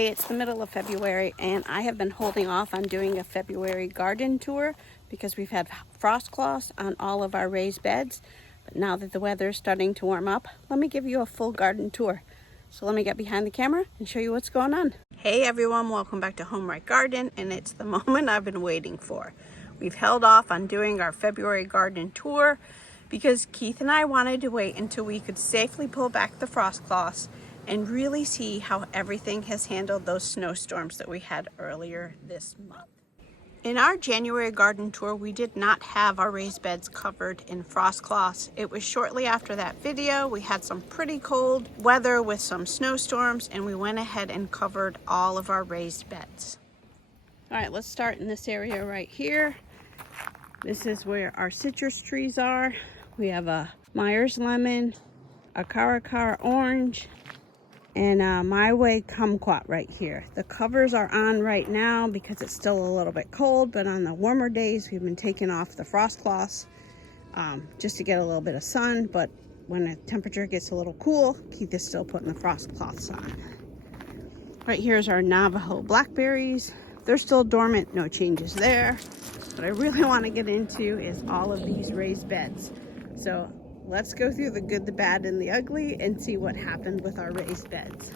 Hey, it's the middle of February and I have been holding off on doing a February garden tour because we've had frost claws on all of our raised beds. But now that the weather is starting to warm up, let me give you a full garden tour. So let me get behind the camera and show you what's going on. Hey everyone, welcome back to Home Right Garden, and it's the moment I've been waiting for. We've held off on doing our February garden tour because Keith and I wanted to wait until we could safely pull back the frost cloths and really see how everything has handled those snowstorms that we had earlier this month. In our January garden tour, we did not have our raised beds covered in frost cloths. It was shortly after that video. We had some pretty cold weather with some snowstorms, and we went ahead and covered all of our raised beds. All right, let's start in this area right here. This is where our citrus trees are. We have a Myers lemon, a Caracara orange, and My Way kumquat right here. The covers are on right now because it's still a little bit cold, but on the warmer days we've been taking off the frost cloths just to get a little bit of sun. But when the temperature gets a little cool, Keith is still putting the frost cloths on. Right here is our Navajo blackberries. They're still dormant, no changes there. What I really want to get into is all of these raised beds. So let's go through the good, the bad, and the ugly and see what happened with our raised beds.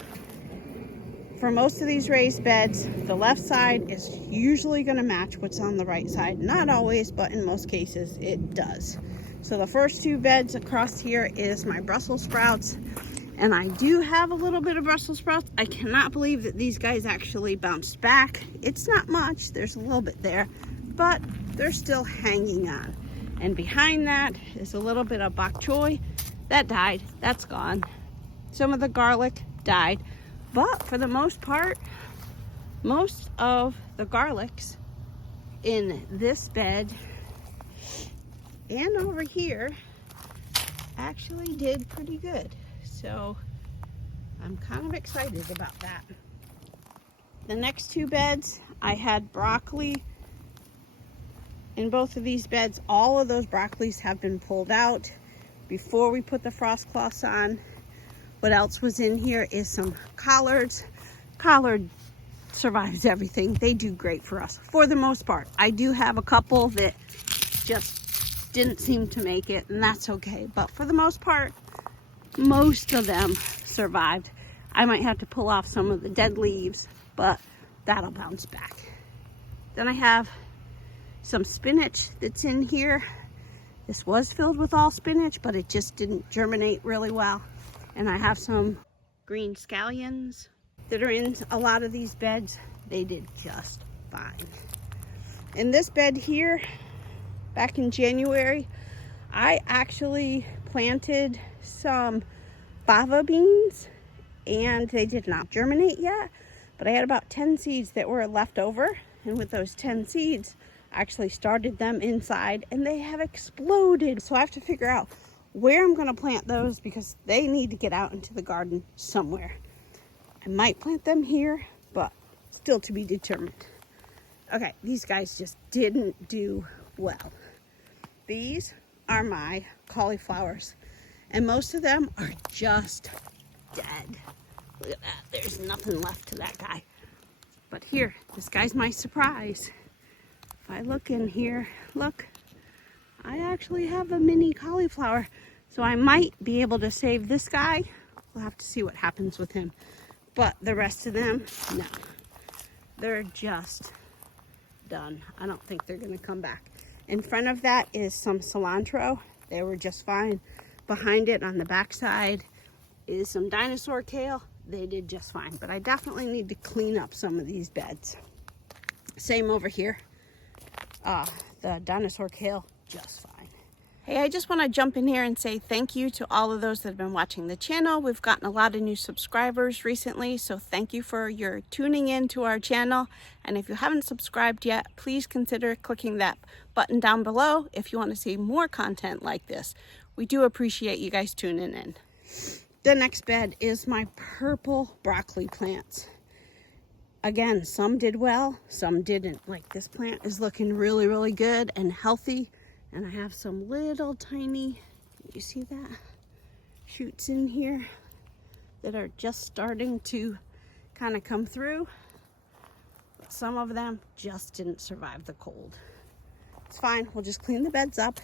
For most of these raised beds, the left side is usually going to match what's on the right side. Not always, but in most cases it does. So the first two beds across here is my Brussels sprouts. And I do have a little bit of Brussels sprouts. I cannot believe that these guys actually bounced back. It's not much, there's a little bit there, but they're still hanging on. And behind that is a little bit of bok choy. That died, that's gone. Some of the garlic died, but for the most part, most of the garlics in this bed and over here actually did pretty good. So I'm kind of excited about that. The next two beds, I had broccoli. In both of these beds, all of those broccolis have been pulled out before we put the frost cloths on. What else was in here is some collards. Collard survives everything. They do great for us for the most part. I do have a couple that just didn't seem to make it, and that's okay. But for the most part, most of them survived. I might have to pull off some of the dead leaves, but that'll bounce back. Then I have some spinach that's in here. This was filled with all spinach, but it just didn't germinate really well. And I have some green scallions that are in a lot of these beds. They did just fine. In this bed here, back in January, I actually planted some fava beans and they did not germinate yet, but I had about 10 seeds that were left over, and with those 10 seeds I actually started them inside and they have exploded. So I have to figure out where I'm going to plant those because they need to get out into the garden somewhere. I might plant them here, but still to be determined. Okay, these guys just didn't do well. These are my cauliflowers, and most of them are just dead. Look at that, there's nothing left to that guy. But here, this guy's my surprise. If I look in here, look, I actually have a mini cauliflower. So I might be able to save this guy. We'll have to see what happens with him. But the rest of them, no. They're just done. I don't think they're gonna come back. In front of that is some cilantro. They were just fine. Behind it on the back side is some dinosaur kale. They did just fine, but I definitely need to clean up some of these beds. Same over here. The dinosaur kale, just fine. Hey, I just want to jump in here and say thank you to all of those that have been watching the channel. We've gotten a lot of new subscribers recently, so thank you for your tuning in to our channel. And if you haven't subscribed yet, please consider clicking that button down below if you want to see more content like this. We do appreciate you guys tuning in. The next bed is my purple broccoli plants. Again, some did well, some didn't. Like this plant is looking really, really good and healthy. And I have some little tiny, you see that? Shoots in here that are just starting to kind of come through. But some of them just didn't survive the cold. It's fine, we'll just clean the beds up.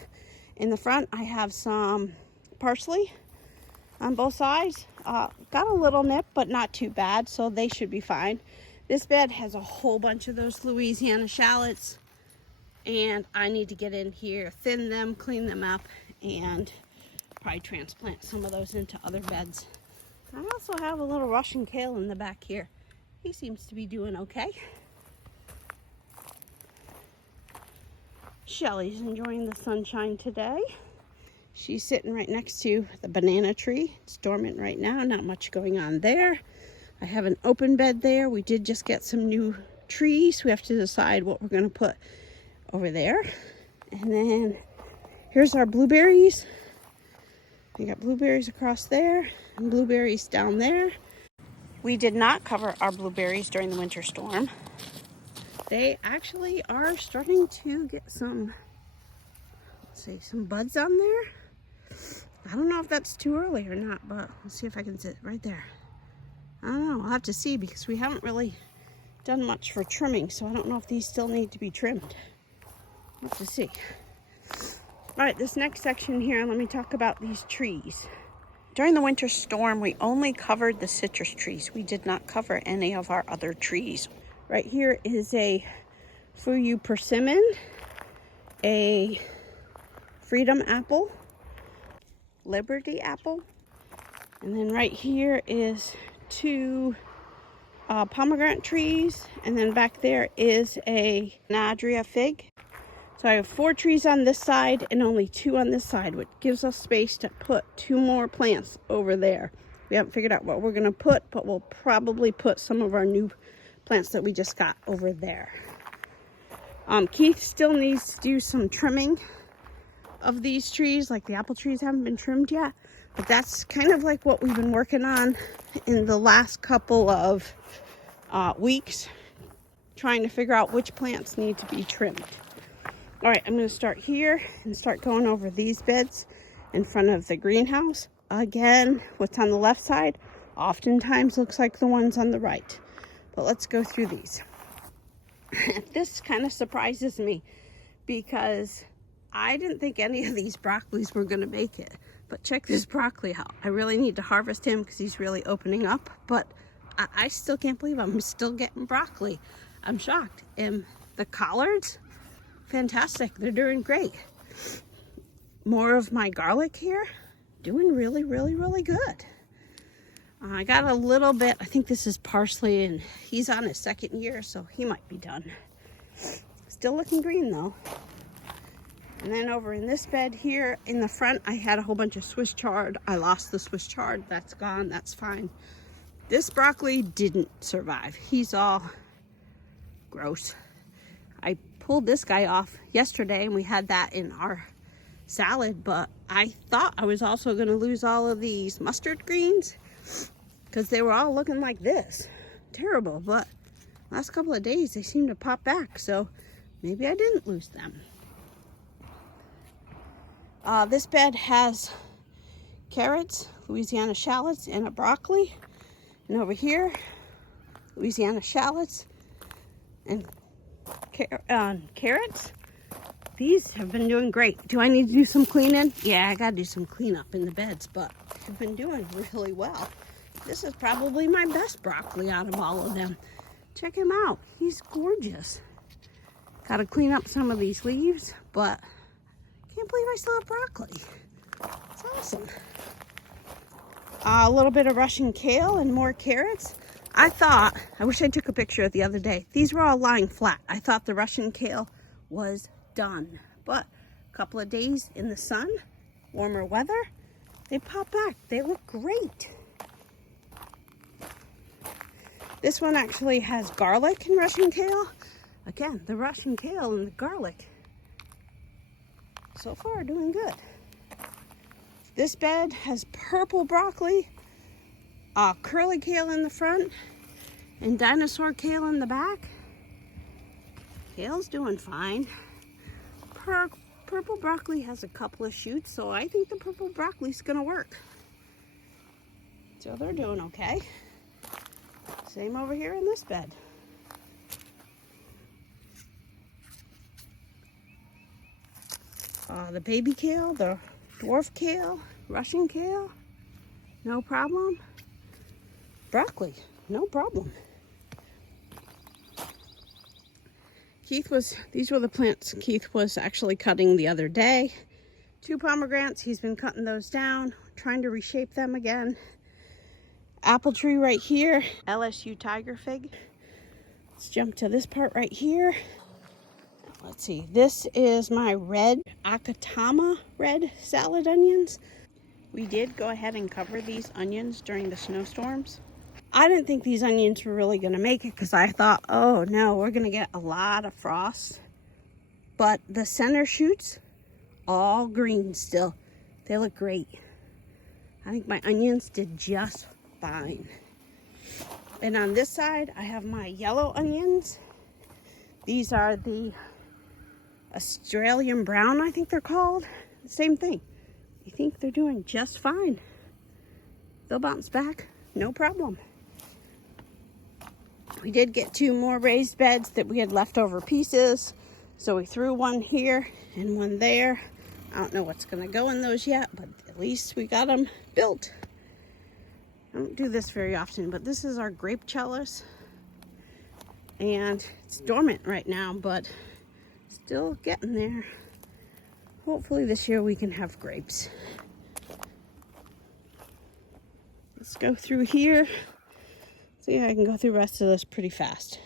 In the front, I have some parsley on both sides. Got a little nip, but not too bad, so they should be fine. This bed has a whole bunch of those Louisiana shallots, and I need to get in here, thin them, clean them up, and probably transplant some of those into other beds. I also have a little Russian kale in the back here. He seems to be doing okay. Shelly's enjoying the sunshine today. She's sitting right next to the banana tree. It's dormant right now, not much going on there. I have an open bed there. We did just get some new trees. We have to decide what we're going to put over there. And then here's our blueberries. We got blueberries across there and blueberries down there. We did not cover our blueberries during the winter storm. They actually are starting to get some, let's see, some buds on there. I don't know if that's too early or not, but let's see if I can sit right there. I don't know, I'll have to see because we haven't really done much for trimming, so I don't know if these still need to be trimmed. We'll have to see. All right, this next section here, let me talk about these trees. During the winter storm, we only covered the citrus trees. We did not cover any of our other trees. Right here is a Fuyu persimmon, a freedom apple, Liberty apple, and then right here is two pomegranate trees, and then back there is a Nadria fig. So I have 4 trees on this side and only 2 on this side, which gives us space to put 2 more plants over there. We haven't figured out what we're going to put, but we'll probably put some of our new plants that we just got over there. Keith still needs to do some trimming of these trees, like the apple trees haven't been trimmed yet, but that's kind of like what we've been working on in the last couple of weeks, trying to figure out which plants need to be trimmed. All right, I'm going to start here and start going over these beds in front of the greenhouse. Again, what's on the left side oftentimes looks like the ones on the right, but let's go through these. This kind of surprises me because I didn't think any of these broccolis were going to make it, but check this broccoli out. I really need to harvest him because he's really opening up, but I still can't believe I'm still getting broccoli. I'm shocked. And the collards, fantastic. They're doing great. More of my garlic here, doing really, really, really good. I got a little bit, I think this is parsley, and he's on his 2nd year, so he might be done. Still looking green though. And then over in this bed here in the front, I had a whole bunch of Swiss chard. I lost the Swiss chard. That's gone. That's fine. This broccoli didn't survive. He's all gross. I pulled this guy off yesterday and we had that in our salad, but I thought I was also going to lose all of these mustard greens because they were all looking like this. Terrible, but last couple of days they seem to pop back, so maybe I didn't lose them. This bed has carrots, Louisiana shallots, and a broccoli. And over here, Louisiana shallots and carrots. These have been doing great. Do I need to do some cleaning? Yeah, I gotta do some cleanup in the beds, but they've been doing really well. This is probably my best broccoli out of all of them. Check him out. He's gorgeous. Gotta clean up some of these leaves, but can't believe I still have broccoli. It's awesome. A little bit of Russian kale and more carrots. I wish I took a picture the other day. These were all lying flat. I thought the Russian kale was done, but a couple of days in the sun, warmer weather, they pop back. They look great. This one actually has garlic and Russian kale. Again, the Russian kale and the garlic so far are doing good. This bed has purple broccoli, curly kale in the front, and dinosaur kale in the back. Kale's doing fine. Purple broccoli has a couple of shoots, so I think the purple broccoli's gonna work. So they're doing okay. Same over here in this bed. The baby kale, the dwarf kale, Russian kale, no problem. Broccoli, no problem. These were the plants Keith was actually cutting the other day. 2 pomegranates, he's been cutting those down, trying to reshape them again. Apple tree right here, LSU tiger fig. Let's jump to this part right here. Let's see, this is my red Akatama red salad onions. We did go ahead and cover these onions during the snowstorms. I didn't think these onions were really going to make it because I thought, oh no, we're going to get a lot of frost. But the center shoots, all green still. They look great. I think my onions did just fine. And on this side, I have my yellow onions. These are the Australian brown, I think they're called. Same thing. I think they're doing just fine. They'll bounce back, no problem. We did get 2 more raised beds that we had leftover pieces. So we threw one here and one there. I don't know what's going to go in those yet, but at least we got them built. I don't do this very often, but this is our grape trellis. And it's dormant right now, but still getting there. Hopefully this year we can have grapes. Let's go through here. See if I can go through the rest of this pretty fast.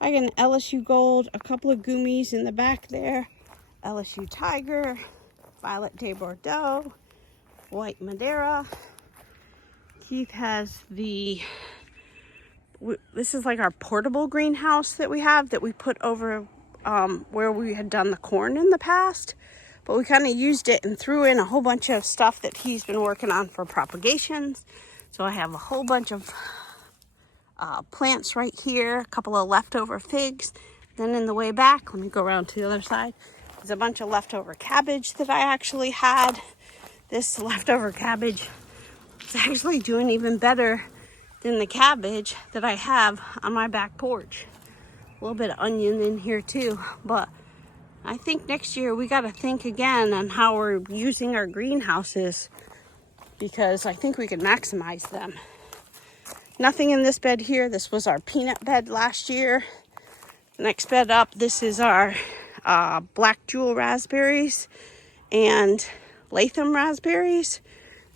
I got an LSU Gold, a couple of Goomies in the back there, LSU Tiger, Violet de Bordeaux, White Madeira. Keith has this is like our portable greenhouse that we have that we put over where we had done the corn in the past. But we kind of used it and threw in a whole bunch of stuff that he's been working on for propagations. So I have a whole bunch of plants right here, a couple of leftover figs. Then in the way back, let me go around to the other side, there's a bunch of leftover cabbage that I actually had. This leftover cabbage is actually doing even better than the cabbage that I have on my back porch. A little bit of onion in here too, but I think next year we got to think again on how we're using our greenhouses because I think we can maximize them. Nothing in this bed here. This was our peanut bed last year. Next bed up, this is our black jewel raspberries and Latham raspberries.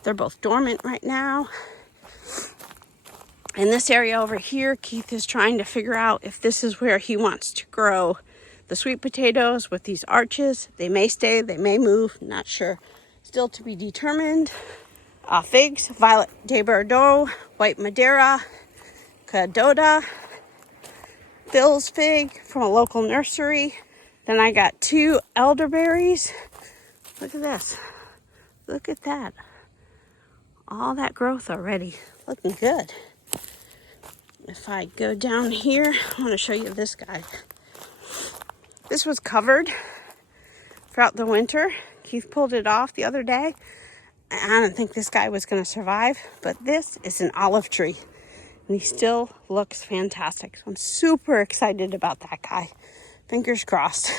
They're both dormant right now. In this area over here, Keith is trying to figure out if this is where he wants to grow the sweet potatoes with these arches. They may stay, they may move, not sure. Still to be determined. Figs, Violet de Bordeaux, White Madeira, Cadota, Bill's fig from a local nursery. Then I got 2 elderberries. Look at this. Look at that. All that growth already. Looking good. If I go down here, I want to show you this guy. This was covered throughout the winter. Keith pulled it off the other day. I don't think this guy was going to survive, but this is an olive tree. And he still looks fantastic. So I'm super excited about that guy. Fingers crossed.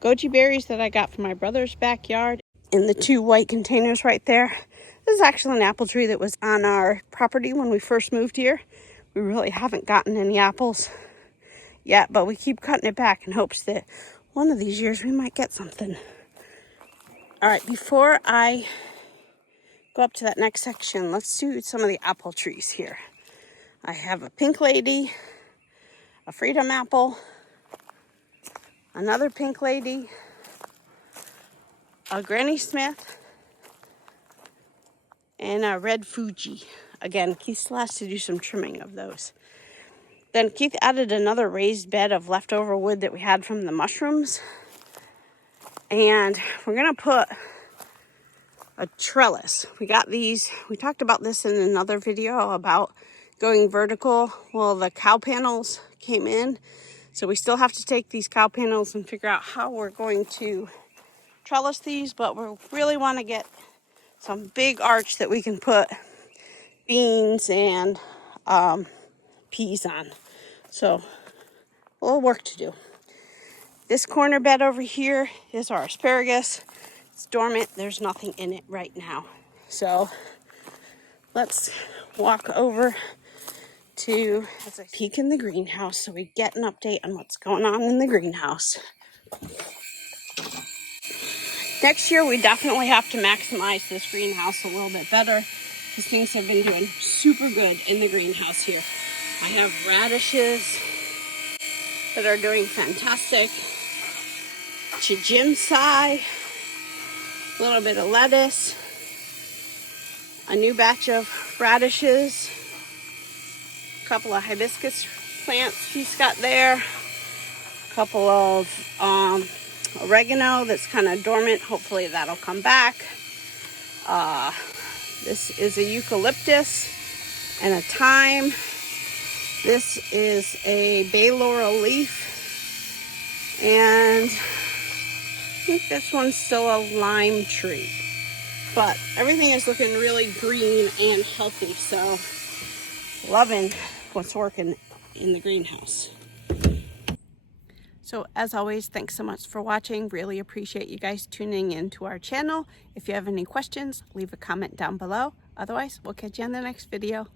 Goji berries that I got from my brother's backyard in the 2 white containers right there. This is actually an apple tree that was on our property when we first moved here. We really haven't gotten any apples yet, but we keep cutting it back in hopes that one of these years we might get something. All right, before I go up to that next section, let's do some of the apple trees here. I have a pink lady, a freedom apple, another pink lady, a Granny Smith, and a red Fuji. Again, Keith still has to do some trimming of those. Then Keith added another raised bed of leftover wood that we had from the mushrooms. And we're going to put a trellis. We got these. We talked about this in another video about going vertical. Well, the cow panels came in. So we still have to take these cow panels and figure out how we're going to trellis these. But we really want to get some big arch that we can put beans and peas on. So a little work to do. This corner bed over here is our asparagus. It's dormant. There's nothing in it right now. So let's walk over to peek in the greenhouse so we get an update on what's going on in the greenhouse. Next year, we definitely have to maximize this greenhouse a little bit better because things have been doing super good in the greenhouse here. I have radishes that are doing fantastic, chijimsai, a little bit of lettuce, a new batch of radishes, a couple of hibiscus plants he's got there, a couple of oregano that's kind of dormant. Hopefully that'll come back. This is a eucalyptus and a thyme. This is a bay laurel leaf. And I think this one's still a lime tree. But everything is looking really green and healthy. So loving what's working in the greenhouse. So as always, thanks so much for watching. Really appreciate you guys tuning into our channel. If you have any questions, leave a comment down below. Otherwise, we'll catch you on the next video.